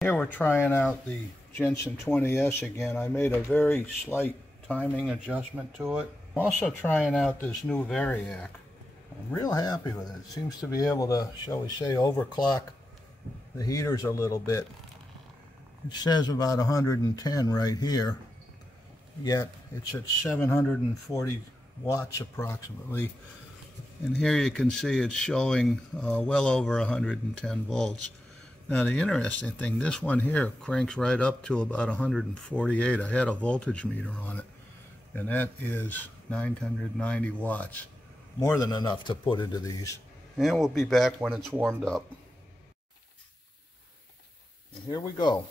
Here we're trying out the Jensen 20S again. I made a very slight timing adjustment to it. I'm also trying out this new Variac. I'm real happy with it. It seems to be able to, shall we say, overclock the heaters a little bit. It says about 110 right here, yet it's at 740 watts approximately. And here you can see it's showing well over 110 volts. Now the interesting thing, this one here cranks right up to about 148. I had a voltage meter on it, and that is 990 watts. More than enough to put into these. And we'll be back when it's warmed up. And here we go.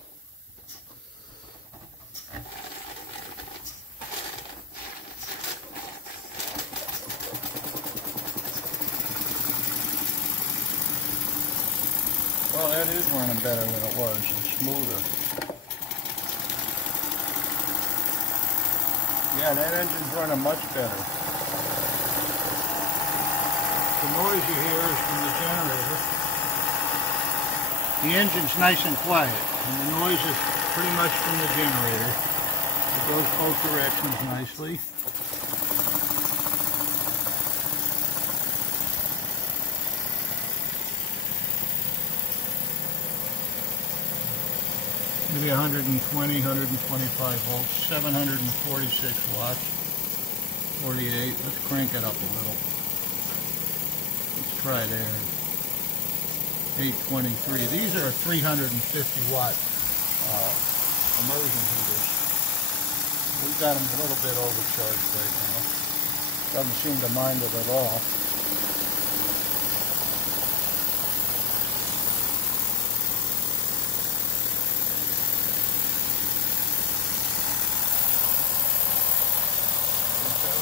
Well, that is running better than it was, and smoother. Yeah, that engine's running much better. The noise you hear is from the generator. The engine's nice and quiet, and the noise is pretty much from the generator. It goes both directions nicely. Maybe 120, 125 volts, 746 watts, 48. Let's crank it up a little. Let's try there. 823. These are 350 watt immersion heaters. We've got them a little bit overcharged right now. Doesn't seem to mind it at all.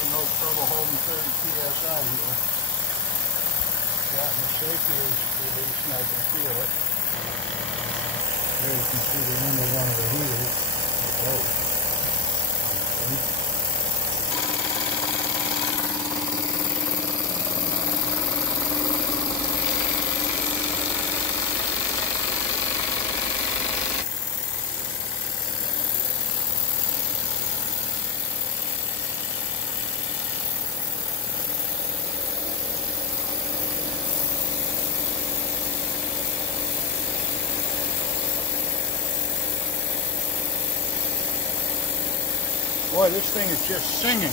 No trouble holding 30 psi here. Gotten the safety is released and I can feel it. There you can see the end of one of the heaters. Whoa. Boy, this thing is just singing.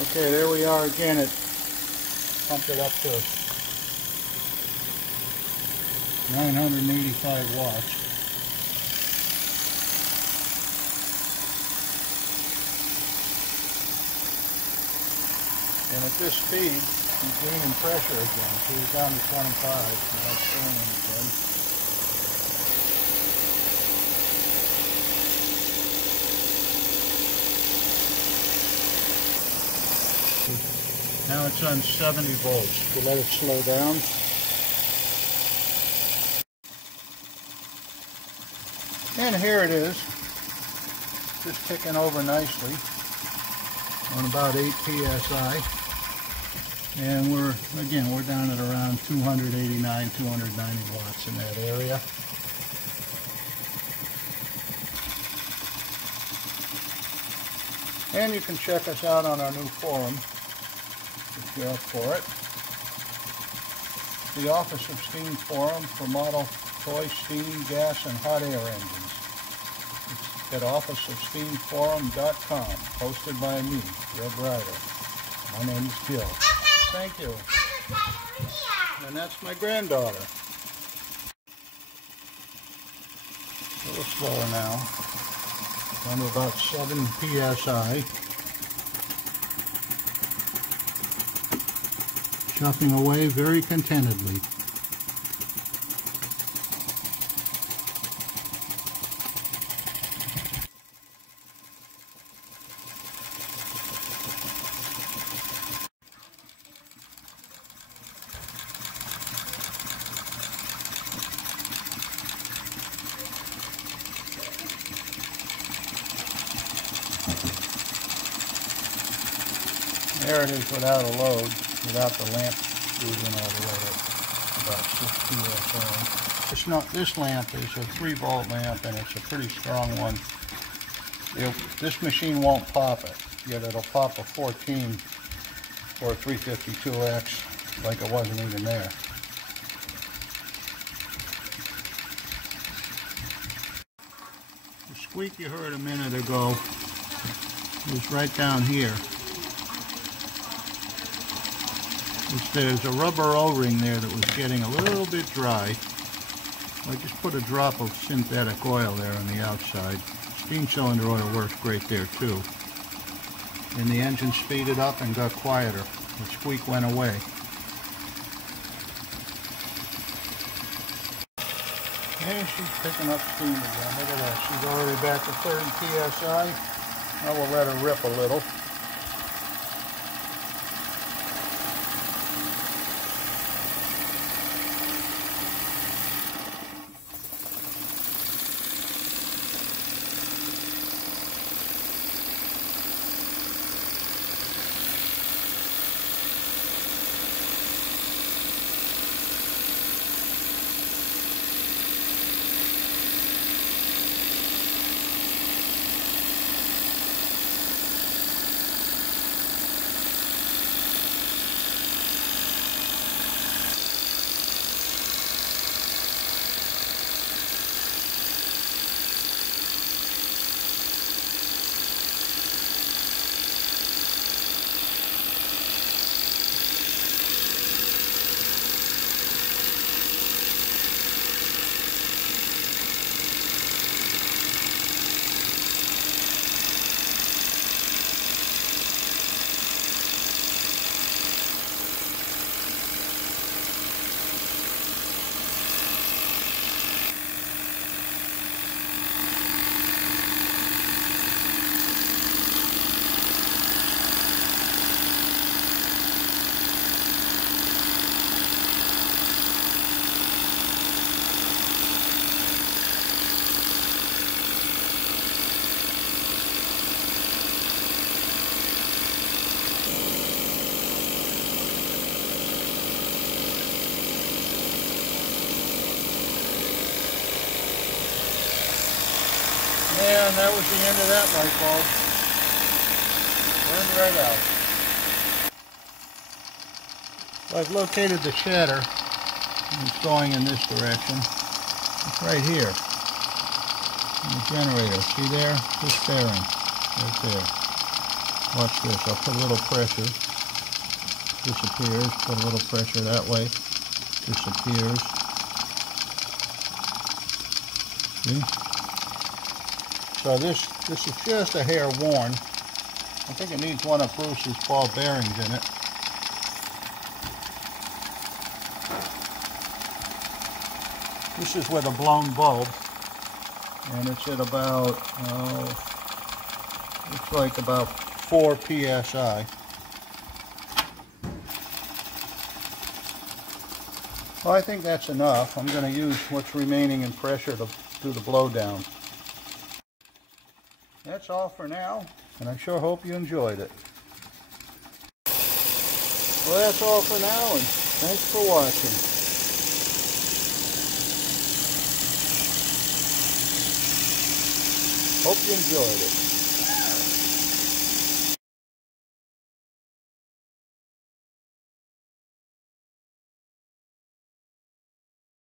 Okay, there we are again. It pumped it up to 985 watts. And at this speed, he's gaining pressure again. So he's down to 25. Now it's turning again. Now it's on 70 volts. We'll let it slow down. And here it is, just ticking over nicely on about 8 psi. And we're down at around 289, 290 watts in that area. And you can check us out on our new forum if you're up for it. The Office of Steam Forum for model toy steam, gas, and hot air engines. It's at officeofsteamforum.com, hosted by me, Red Ryder. My name is Gil. Thank you. And that's my granddaughter. A little slower now. Down to about 7 psi. Chuffing away very contentedly. There it is without a load, without the lamp moving all the way at about 6 psi. This lamp is a 3-volt lamp, and it's a pretty strong one. This machine won't pop it, yet it'll pop a 14 or a 352X like it wasn't even there. The squeak you heard a minute ago was right down here. There's a rubber O-ring there that was getting a little bit dry. I just put a drop of synthetic oil there on the outside. Steam cylinder oil works great there too. And the engine speeded up and got quieter. The squeak went away. And she's picking up steam again. Look at that. She's already back to 30 psi. I will let her rip a little. And that was the end of that light bulb. Burned right out. So I've located the shatter. It's going in this direction. It's right here. And the generator. See there? Just bearing. Right there. Watch this. I'll put a little pressure. Disappears. Put a little pressure that way. Disappears. See? So this is just a hair worn. I think it needs one of Bruce's ball bearings in it. This is with a blown bulb, and it's at about, looks like about 4 psi. Well, I think that's enough. I'm going to use what's remaining in pressure to do the blowdown. That's all for now, and I sure hope you enjoyed it. Well, that's all for now, and thanks for watching. Hope you enjoyed it.